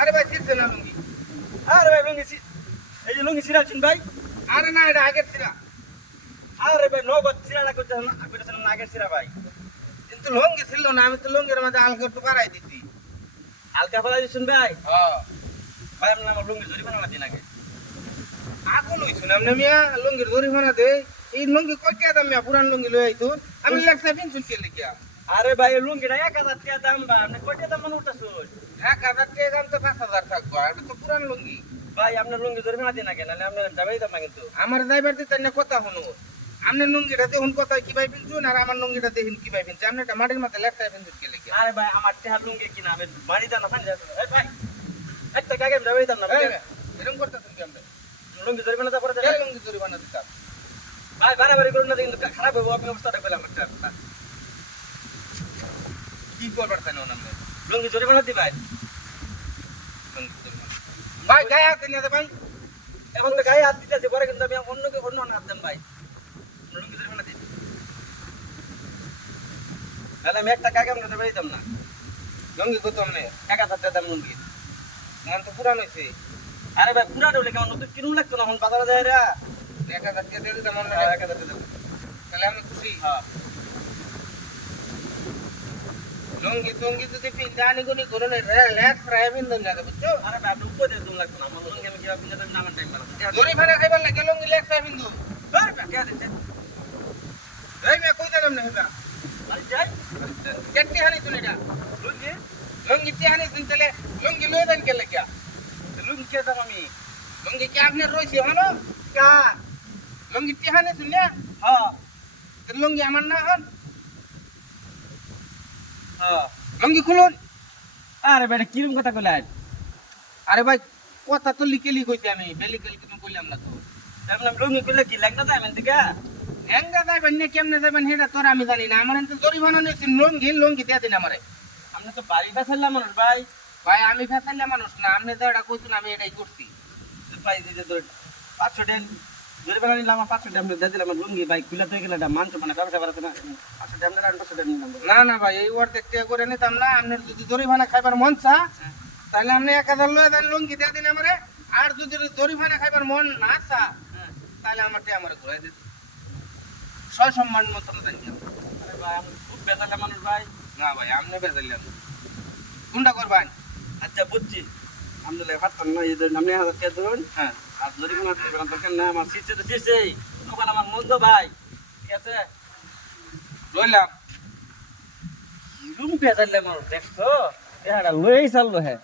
আরে ভাই ছিঁড়ছে না লুঙ্গি। আরে ভাই লুঙ্গি এই যে লুঙ্গি ছিঁড়াচ্ছেন ভাই। আরে না এটা আগের ছিঁড়া। আরে ভাই নগদ ছিঁড়া না করতে করেছিলাম না আগের ছিঁড়া ভাই। কিন্তু লুঙ্গি ছিল না আমি তো লুঙ্গির মধ্যে আলগা একটু পাড়াই দিতি আলগা পাড়াই দিচ্ছেন ভাই? হ্যাঁ। ভাই আমি আমার লুঙ্গি জরিমানা দিন আগে। আগুন হইছুন আপনি মিয়া লুঙ্গির জরিমানা দেয় এই লুঙ্গি কয়টা দাম মিয়া? পুরান লুঙ্গি লই আইতুন। আমি লাগছে পিনছুন কে লিখিয়া। আরে ভাই লুঙ্গিটা এক হাজার টাকা দাম ভাই আপনি কয়টা দাম মনে উঠতেছুন এক হাজার টাকা দাম তো পাঁচ হাজার থাকব এটা তো পুরান লঙ্গি। ভাই আপনার লুঙ্গি জরিমানা দিন আগে নাহলে আপনার যাবেই দাম না কিন্তু। আমার ড্রাইভার দিতে না কথা শুনো। আপনি লুঙ্গিটা দেখুন কথা কি ভাই পিনছুন আর আমার লুঙ্গিটা দেখুন কি ভাই পিনছুন। আপনি মাটির মাথায় লেখা পিনছুন কে লিখিয়া আরে ভাই আমার টেহার লুঙ্গি কিনা আমি বাড়ি দাম না পানি ভাই একটা কাকে যাবেই দাম না এরকম করতেছেন কি আপনি? লুঙ্গি করে কে দেন লুঙ্গি জরিমানা দিতাম ভাই বাড়াবাড়ি করুন না কিন্তু খারাপ হবে অবস্থাটা পেলাম একটা আমি তাহলে আমি একটা কাকে আমরা দাম না। লুঙ্গি কত আপনি এক হাজার টাকা দাম তো পুরান হয়েছে আরে ভাই পুরা ডলে কেমন? নতুন কিনুন লাগতো না? এখন বাজারে যায় এক হাজার টাকা দিয়ে দিতাম, অন্য এক হাজার তাহলে আমি খুশি। হ্যাঁ। লুঙ্গি টুঙ্গি যদি পিন্ধে আনি গুনি করুন লেট ফ্রাই পিন্ধন যাবে বুঝছ আরে ভাই আপনি উপরে দিয়ে লাগতো না আমার লুঙ্গি আমি কীভাবে কিনে দেবেন আমার টাইম পেলাম দড়ি ভাড়া খাইবার লাগে লুঙ্গি লেট ফ্রাই পিন্ধু আরে ভাই কে দিচ্ছে এই মে কই দিলাম না হেবা আরে যাই কেটে হানি তুই এটা লুঙ্গি লুঙ্গি তে হানি তুই তাহলে লুঙ্গি লয়ে দেন কে লাগিয়া লুঙ্গি কে দাম আমি লুঙ্গি কি আপনি রইছে হলো কা লুঙ্গি তে হানি তুই না হ্যাঁ তো লুঙ্গি আমার না হন হ্যাঁ লুঙ্গি খুলুন। আরে বেটা কিরম কথা কইলেন? আরে ভাই, কথা তো লিখে লিখ কইছি আমি। বেলি কেলি তুমি কইলাম না তো। আপনার লুঙ্গি করলে কি লাগতো তাই মানে দিকা হেঙ্গা যাইবেন না, কেমনে যাবেন সেটা তোর আমি জানি না। আমার তো জরিমানা নিয়েছি, লুঙ্গি লুঙ্গি দিয়ে দিন আমারে। আমরা তো বাড়ি ফেসাইলাম মানুষ ভাই। ভাই, আমি ফেসাইলে মানুষ না। আপনি তো এটা কইছেন, আমি এটাই করছি। ভাই পাঁচশো ডেন বেলা নিলাম আমার পাঁচশো ড্যাম দিয়ে দিলাম লুঙ্গি ভাই খুলে গেলে এটা মানছো মানে ব্যবসা বাড়াতে না। পাঁচশো ড্যাম দিলাম পাঁচশো ড্যাম নিলাম। না না ভাই এই ওয়ার দেখতে করে নিতাম না আপনার যদি জরিমানা খাইবার মন চা তাহলে আপনি এক হাজার লয়ে দেন লুঙ্গি দিয়ে দিন আমারে। আর যদি জরিমানা খাইবার মন না চা তাহলে আমারটা আমার ঘুরাই দিন ছয় সম্মান মতন আরে ভাই আমি খুব বেতালে মানুষ ভাই। না ভাই আপনি বেজাইলেন কোনটা করবেন? আচ্ছা বুঝছি। আলহামদুলিল্লাহ পারতাম না এই ধরুন আপনি হাজার টাকা ধরুন হ্যাঁ। আর যদি কোনো দরকার না, আমার শীতে তো শীতেই দোকান আমার মন্দ ভাই। ঠিক আছে? রইলাম রুম বেতালে মানুষ দেখছ? এটা লই চাললো হ্যাঁ